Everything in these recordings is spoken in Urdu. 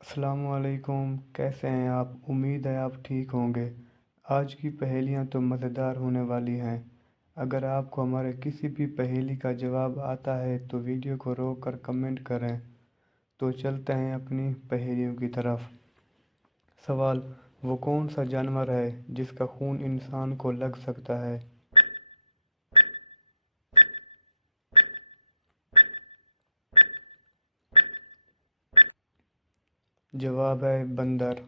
السلام علیکم، کیسے ہیں آپ؟ امید ہے آپ ٹھیک ہوں گے۔ آج کی پہیلیاں تو مزیدار ہونے والی ہیں۔ اگر آپ کو ہمارے کسی بھی پہیلی کا جواب آتا ہے تو ویڈیو کو روک کر کمنٹ کریں۔ تو چلتے ہیں اپنی پہیلیوں کی طرف۔ سوال: وہ کون سا جانور ہے جس کا خون انسان کو لگ سکتا ہے؟ جواب ہے بندر۔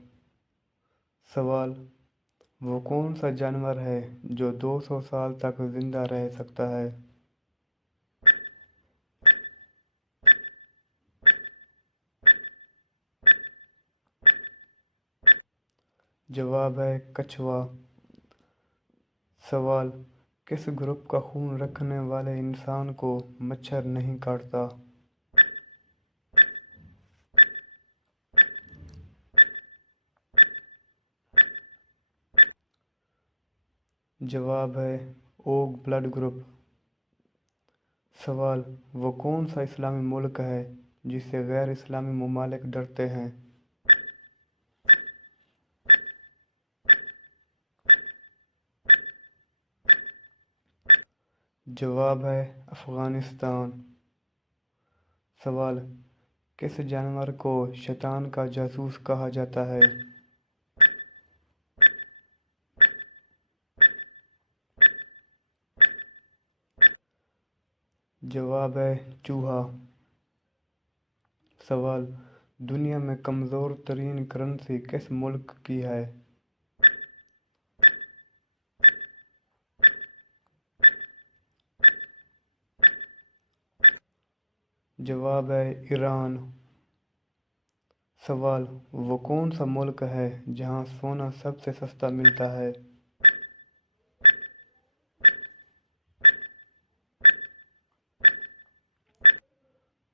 سوال: وہ کون سا جانور ہے جو 200 سال تک زندہ رہ سکتا ہے؟ جواب ہے کچھوا۔ سوال: کس گروپ کا خون رکھنے والے انسان کو مچھر نہیں کاٹتا؟ جواب ہے او بلڈ گروپ۔ سوال: وہ کون سا اسلامی ملک ہے جس سے غیر اسلامی ممالک ڈرتے ہیں؟ جواب ہے افغانستان۔ سوال: کس جانور کو شیطان کا جاسوس کہا جاتا ہے؟ جواب ہے چوہا۔ سوال: دنیا میں کمزور ترین کرنسی کس ملک کی ہے؟ جواب ہے ایران۔ سوال: وہ کون سا ملک ہے جہاں سونا سب سے سستا ملتا ہے؟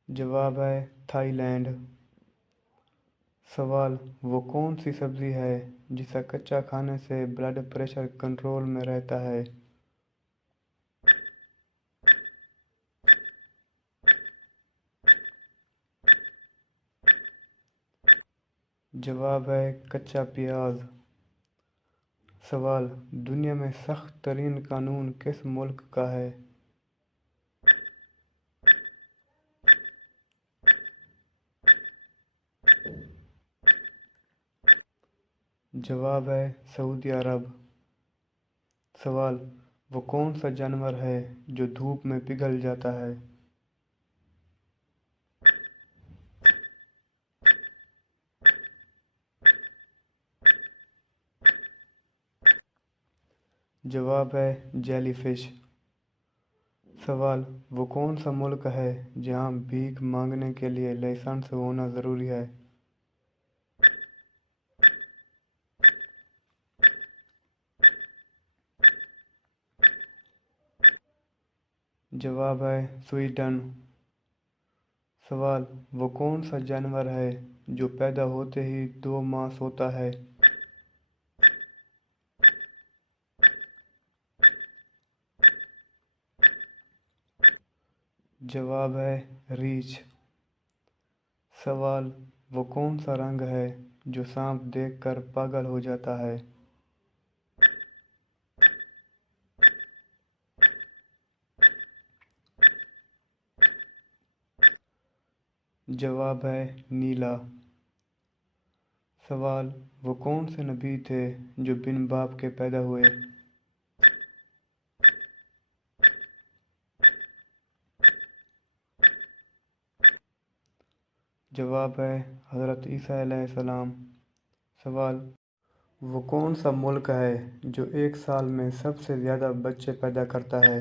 جواب ہے تھائی لینڈ۔ سوال: وہ کون سی سبزی ہے جسے کچا کھانے سے بلڈ پریشر کنٹرول میں رہتا ہے؟ جواب ہے کچا پیاز۔ سوال: دنیا میں سخت ترین قانون کس ملک کا ہے؟ جواب ہے سعودی عرب۔ سوال: وہ کون سا جانور ہے جو دھوپ میں پگھل جاتا ہے؟ جواب ہے جیلی فش۔ سوال: وہ کون سا ملک ہے جہاں بھیک مانگنے کے لیے لائسنس ہونا ضروری ہے؟ جواب ہے سویڈن۔ سوال: وہ کون سا جانور ہے جو پیدا ہوتے ہی 2 ماہ سوتا ہے؟ جواب ہے ریچھ۔ سوال: وہ کون سا رنگ ہے جو سانپ دیکھ کر پاگل ہو جاتا ہے؟ جواب ہے نیلا۔ سوال: وہ کون سے نبی تھے جو بن باپ کے پیدا ہوئے؟ جواب ہے حضرت عیسیٰ علیہ السلام۔ سوال: وہ کون سا ملک ہے جو ایک سال میں سب سے زیادہ بچے پیدا کرتا ہے؟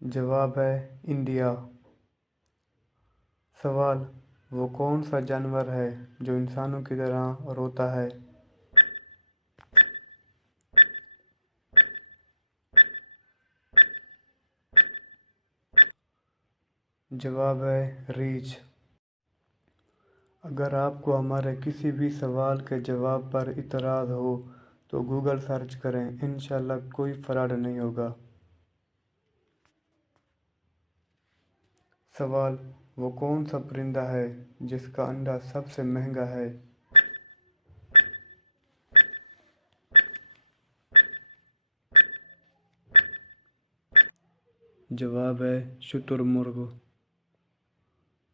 جواب ہے انڈیا۔ سوال: وہ کون سا جانور ہے جو انسانوں کی طرح روتا ہے؟ جواب ہے ریچھ۔ اگر آپ کو ہمارے کسی بھی سوال کے جواب پر اعتراض ہو تو گوگل سرچ کریں، انشاءاللہ کوئی فراڈ نہیں ہوگا۔ سوال: وہ کون سا پرندہ ہے جس کا انڈا سب سے مہنگا ہے؟ جواب ہے شتر مرغ۔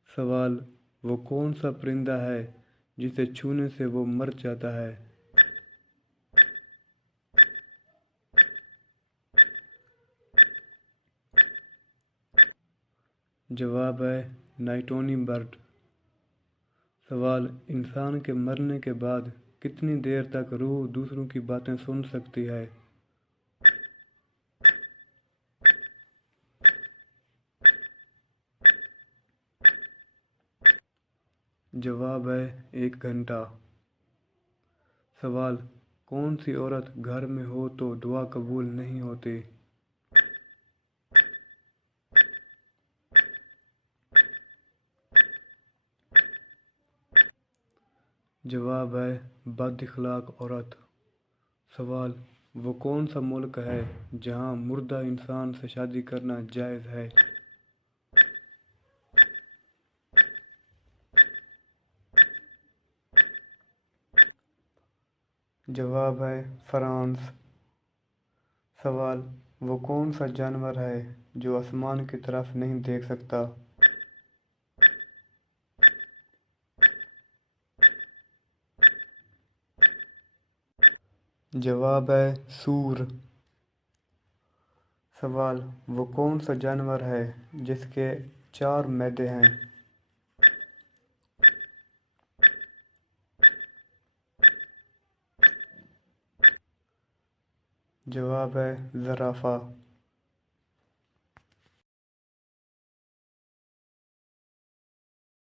سوال: وہ کون سا پرندہ ہے جسے چھونے سے وہ مر جاتا ہے؟ جواب ہے نائٹونی برڈ۔ سوال: انسان کے مرنے کے بعد کتنی دیر تک روح دوسروں کی باتیں سن سکتی ہے؟ جواب ہے 1 گھنٹہ۔ سوال: کون سی عورت گھر میں ہو تو دعا قبول نہیں ہوتی؟ جواب ہے بد اخلاق عورت۔ سوال: وہ کون سا ملک ہے جہاں مردہ انسان سے شادی کرنا جائز ہے؟ جواب ہے فرانس۔ سوال: وہ کون سا جانور ہے جو آسمان کی طرف نہیں دیکھ سکتا؟ جواب ہے سور۔ سوال: وہ کون سا جانور ہے جس کے 4 معدے ہیں؟ جواب ہے زرافہ۔